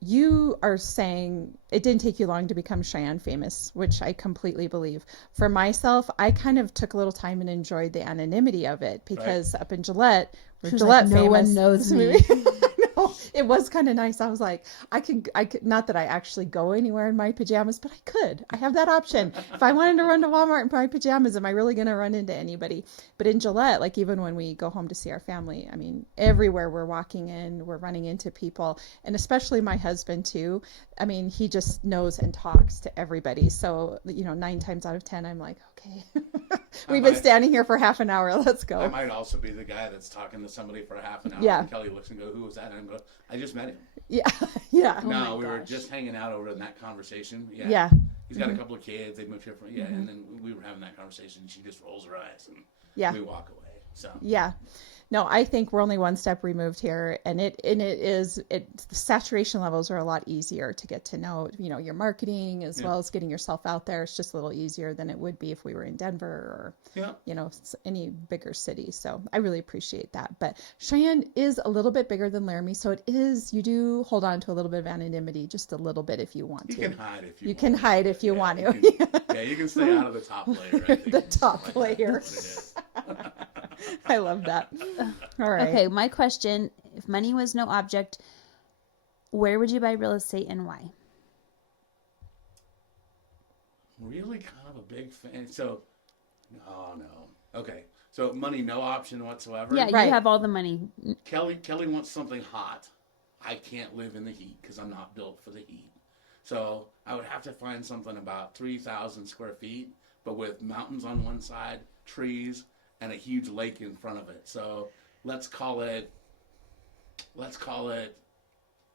you are saying it didn't take you long to become Cheyenne famous, which I completely believe. For myself, I kind of took a little time and enjoyed the anonymity of it because up in Gillette, we're She was Gillette like, no famous. one knows me. I know. It was kind of nice. I was like, I could, not that I actually go anywhere in my pajamas, but I could. I have that option. If I wanted to run to Walmart in my pajamas, am I really going to run into anybody? But in Gillette, like even when we go home to see our family, I mean, everywhere we're walking in, we're running into people, and especially my husband too. I mean, he just knows and talks to everybody. So, 9 times out of 10, I'm like, okay, we've been standing here for half an hour. Let's go. I might also be the guy that's talking to somebody for half an hour. Yeah. And Kelly looks and goes, who was that? And I go, I just met him. Yeah. Yeah. No, we were gosh. just hanging out over in that conversation. Yeah. Yeah. He's got a couple of kids. They moved here from, and then we were having that conversation. And she just rolls her eyes and Yeah. we walk away. So Yeah. No, I think we're only one step removed here, and the saturation levels are a lot easier to get to know, your marketing as well as getting yourself out there. It's just a little easier than it would be if we were in Denver or, any bigger city. So I really appreciate that. But Cheyenne is a little bit bigger than Laramie, so you do hold on to a little bit of anonymity, just a a little bit if you want to. You can hide if you want. You can hide if you want to. You can stay out of the top layer. I think. The top layer. I love that. All right. Okay, my question, if money was no object, where would you buy real estate and why? Really kind of a big fan. So, no. Okay. So money, no option whatsoever. Yeah, Right. you have all the money. Kelly wants something hot. I can't live in the heat because I'm not built for the heat. So I would have to find something about 3,000 square feet, but with mountains on one side, trees, and a huge lake in front of it. So let's call it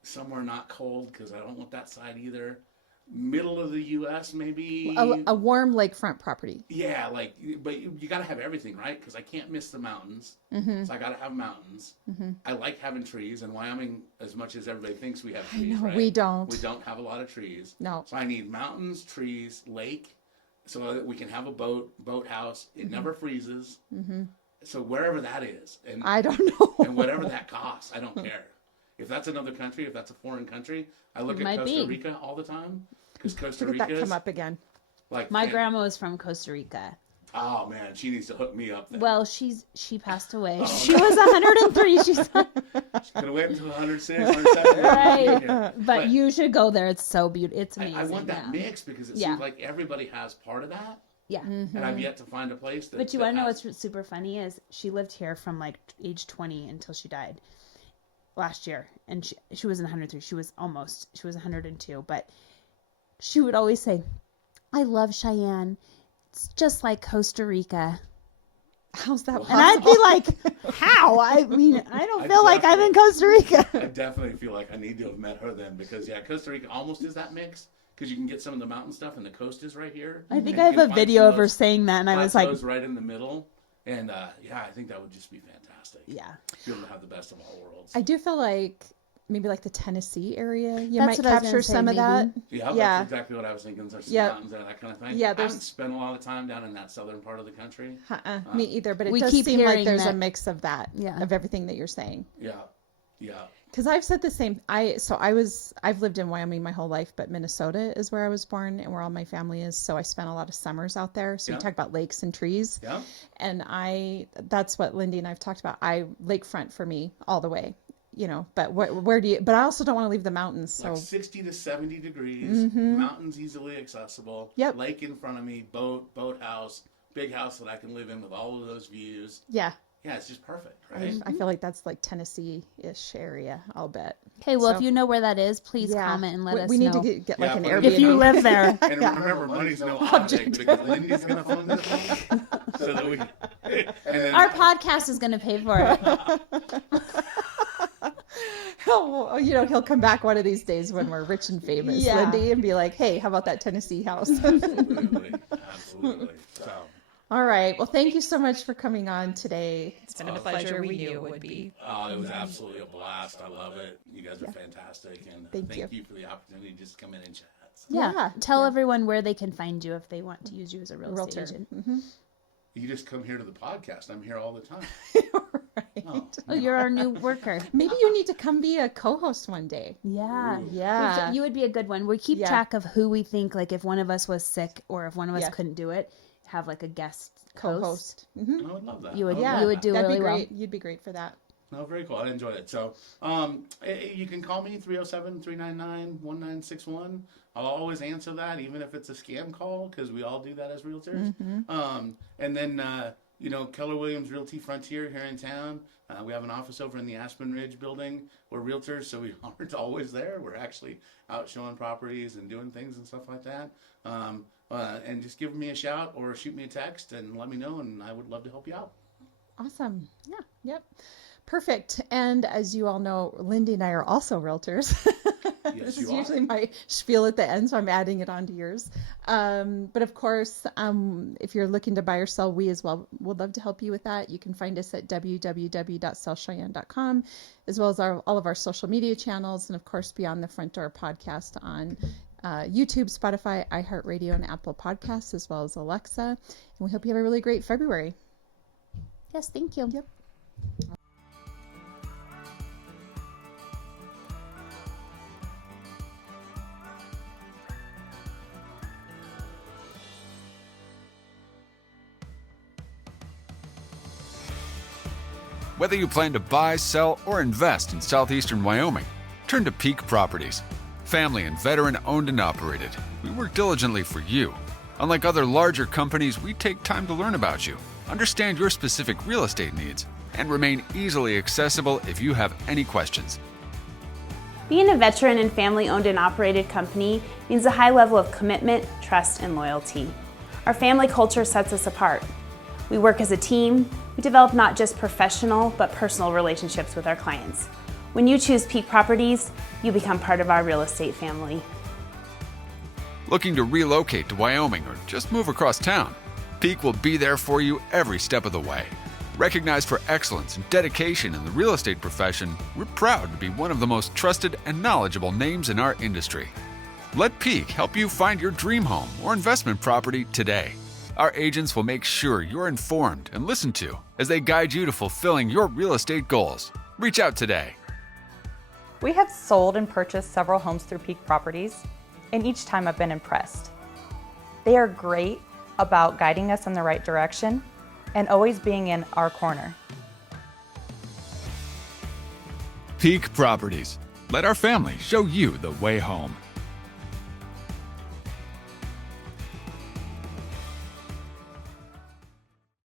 somewhere not cold because I don't want that side either. Middle of the U.S. maybe. A warm lakefront property. Yeah, but you got to have everything, right? Because I can't miss the mountains. So I got to have mountains. I like having trees. In Wyoming, as much as everybody thinks we have trees, right? We don't. We don't have a lot of trees. No. So I need mountains, trees, lake, so that we can have a boathouse. It never freezes. So wherever that is, and I don't know. and whatever that costs, I don't care. If that's another country, if that's a foreign country, I look at Costa Rica all the time because Costa Rica that come up again. My grandma was from Costa Rica. Oh man, she needs to hook me up then. Well, she passed away. She was 103. She's She's gonna wait until 106, 107. right. But you should go there. It's so beautiful. It's amazing. I want that mix because it seems like everybody has part of that. Yeah. And I've yet to find a place that. But you want to know what's super funny is she lived here from like age 20 until she died last year, and she wasn't 103. She was 102. But she would always say, "I love Cheyenne. It's just like Costa Rica." How's that possible? And I'd be like, how? I mean, I don't feel like I'm in Costa Rica. I definitely feel like I need to have met her then because, Costa Rica almost is that mix because you can get some of the mountain stuff and the coast is right here. I think I have a video of her saying that, and I was like, right in the middle. And, I think that would just be fantastic. Yeah. Be able to have the best of all worlds. I do feel like maybe like the Tennessee area, you That's might what I was capture gonna say, some of that. Yeah, Yeah. that's exactly what I was thinking. There's some mountains there, that kind of thing. Yeah, I haven't spent a lot of time down in that southern part of the country. Me either, but it we does keep seem like hearing there's a that- mix of that, of everything that you're saying. Yeah. Because I've said the same. I've lived in Wyoming my whole life, but Minnesota is where I was born and where all my family is. So I spent a lot of summers out there. So you talk about lakes and trees. Yeah. And that's what Lindee and I've talked about. Lakefront for me all the way, but where do you, but I also don't want to leave the mountains. So Like 60 to 70 degrees, mountains easily accessible, lake in front of me, boathouse, big house that I can live in with all of those views. Yeah. Yeah, it's just perfect, right? I feel like that's like Tennessee-ish area, I'll bet. okay, well, if you know where that is, please comment and let us know. We need to get like an Airbnb. If you live there. And remember, money's no object because Lindee's going to fund this one. So that we, and then, Our podcast is going to pay for it. He'll come back one of these days when we're rich and famous, Lindee, and be like, hey, how about that Tennessee house? Absolutely. So. All right. Well, thank you so much for coming on today. It's been a pleasure. We knew it would be. Oh, it was absolutely a blast. I love it. You guys are fantastic. And thank you for the opportunity to just come in and chat. So. Yeah. Tell everyone where they can find you if they want to use you as a real estate agent. You just come here to the podcast. I'm here all the time. Right. Oh, you're our new worker. Maybe you need to come be a co-host one day. Yeah. Ooh. Yeah. You would be a good one. We keep track of who we think, like if one of us was sick or if one of us couldn't do it, have like a guest co-host. I would love that. You would, I you would do That'd really be well. great. You'd be great for that. No, very cool. I enjoyed it. So, you can call me 307-399-1961. I'll always answer that, even if it's a scam call, because we all do that as realtors. And then, Keller Williams Realty-Frontier here in town. We have an office over in the Aspen Ridge building. We're realtors, so we aren't always there. We're actually out showing properties and doing things and stuff like that. And just give me a shout or shoot me a text and let me know, and I would love to help you out. Awesome. Yeah. Yep. Perfect. And as you all know, Lindee and I are also realtors. Yes, This you is are. usually my spiel at the end, so I'm adding it onto yours. But of course, if you're looking to buy or sell, we as well would love to help you with that. You can find us at www.sellcheyenne.com, as well as all of our social media channels, and of course, Beyond the Front Door podcast on YouTube, Spotify, iHeartRadio, and Apple Podcasts, as well as Alexa. And we hope you have a really great February. Yes, thank you. Yep. Whether you plan to buy, sell, or invest in southeastern Wyoming, turn to Peak Properties. Family and veteran owned and operated, we work diligently for you. Unlike other larger companies, we take time to learn about you, understand your specific real estate needs, and remain easily accessible if you have any questions. Being a veteran and family-owned and operated company means a high level of commitment, trust, and loyalty. Our family culture sets us apart. We work as a team. We develop not just professional, but personal relationships with our clients. When you choose Peak Properties, you become part of our real estate family. Looking to relocate to Wyoming or just move across town? Peak will be there for you every step of the way. Recognized for excellence and dedication in the real estate profession, we're proud to be one of the most trusted and knowledgeable names in our industry. Let Peak help you find your dream home or investment property today. Our agents will make sure you're informed and listened to as they guide you to fulfilling your real estate goals. Reach out today. We have sold and purchased several homes through Peak Properties, and each time I've been impressed. They are great about guiding us in the right direction and always being in our corner. Peak Properties. Let our family show you the way home.